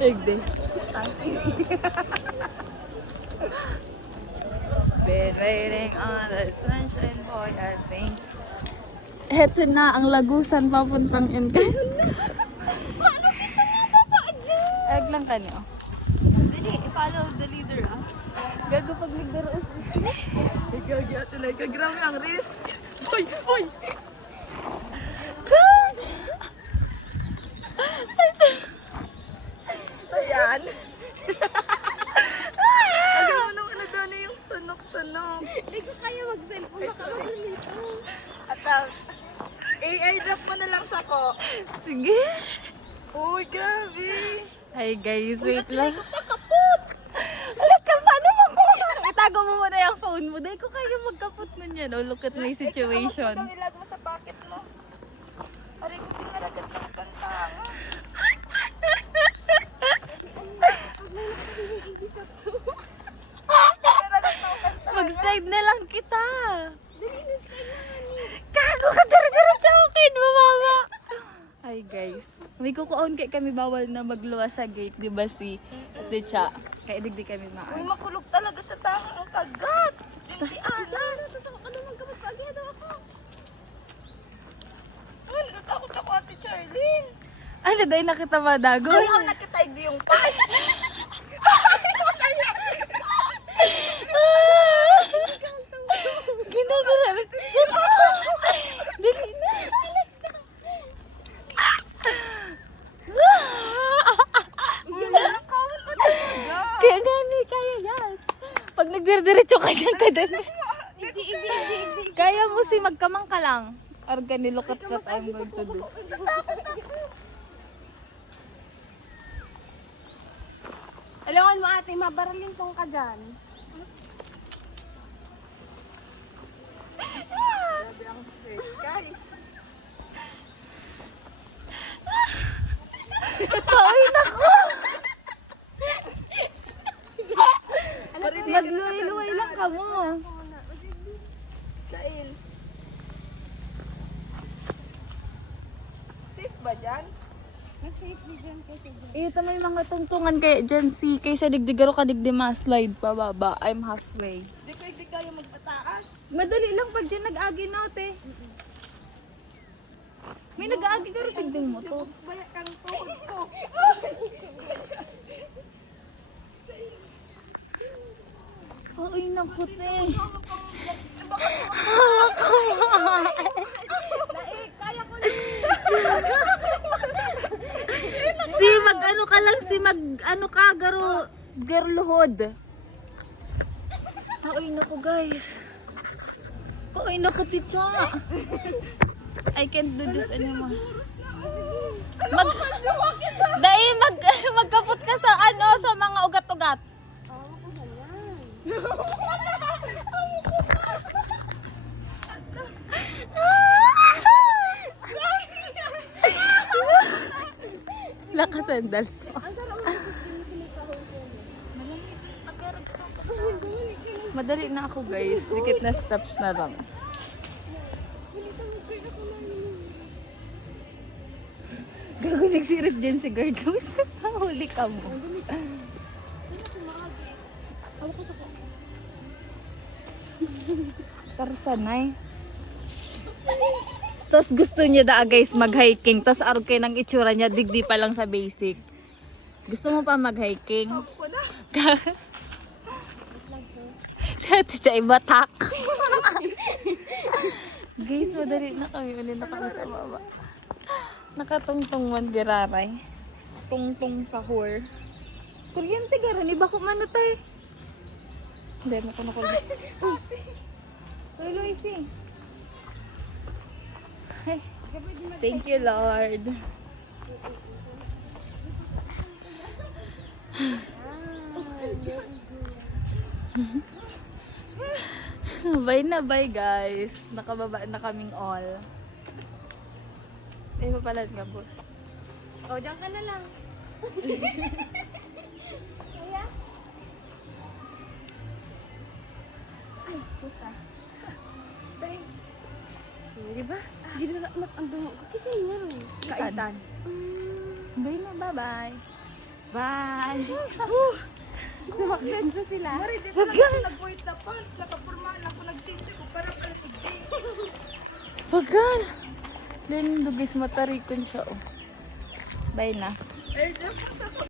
Hindi. Been waiting on the sunshine boy, I think. Heto na ang lagusan papuntang Inca. Paano kita nga ba dyan? Egg lang kanyo. Dali, follow the leader ah. Gago pag nagdaroos. Gagi ato lang. Kagram ang risk. Hoy! Hoy! Ayan. Alam mo naman na doon yung tunog-tunog. Hindi ko kaya mag-cellphone. Nakawala nito. At i-airdrop mo na lang sa ko. Sige. Uy, grabe. Hi guys, wait lang. Alam ka, paano mo ko? Itago mo muna yung phone mo. Dahil ko kaya magkapot nun yan. Oh, look at my situation. Ikaw ilag mo sa pocket mo. Aray ko tinaragat ng kantanga. Mag-slide na lang kita. Kago ka talaga sa akin, mama. Hi guys. May kukuon kay kami bawal na magluwas sa gate, di ba si Ate Cha? Kaya digdi kami Uy, maan. makulog talaga sa tangang ang kagat. Hindi anan. Ano magkapot pa? Agad ako. Ay, natatakot ako Ate Charlene. Ano dahil nakita madago? Ay, ang nakitay di yung pay. Ginagawa. Dali na. Kaya gani, kaya yan. Pag nagdiretso ka dyan ka din. Hindi. Kaya mo si magkamang ka lang. Or gani, look at what I'm going to do. Alangan mo ate, mabaralin tong ka dyan. Pauwi na ko! Magluway-luway lang ka mo. Sail. Safe ba dyan? Safe di dyan kasi dyan. Ito may mga tungtungan kaya dyan si kaysa digdigaro ka digdi ma-slide pababa. I'm halfway. Di ko hindi kayo magpataas. Madali lang pag dyan nag-agi note. May nag-aagi ka rin tignan mo to. Baya kang tuhod ko. Ay, naku te. Kaya ko Si mag-ano ka lang, si mag-ano ka, garluhod. Ay, naku guys. Ay, naku tita. I can't do this anymore. Magkapot ka sa ano, sa mga ugat-ugat. Nakasandal siya. Madali na ako guys. Dikit na steps na lang. Gago nagsirip dyan si guard. Huli ka mo. Para sanay. Tapos gusto niya da guys mag-hiking. Tapos araw kayo ng itsura niya. Digdi pa lang sa basic. Gusto mo pa mag-hiking? Ito siya ibatak. Guys, madali na kami. Uli na kami sa baba. Nakatungtong man diraray. Tungtong sahur. Kuryente garon. Iba ko mano tayo. Hindi, nakunakulit. Uy, Luisi. Ay, thank you, Lord. Bye na, bye guys. Nakababa na kaming all. Eh, papalat nga, boss. O, dyan ka na lang. Kaya? Ay, puta. Thanks. Diba? Hindi na ang dungo ko. Kasi yun. Kaitan. Bye na, bye-bye. Bye. Angie. Sumakses na sila. Bagal. Then, lugis matarikon siya, oh. Bye na.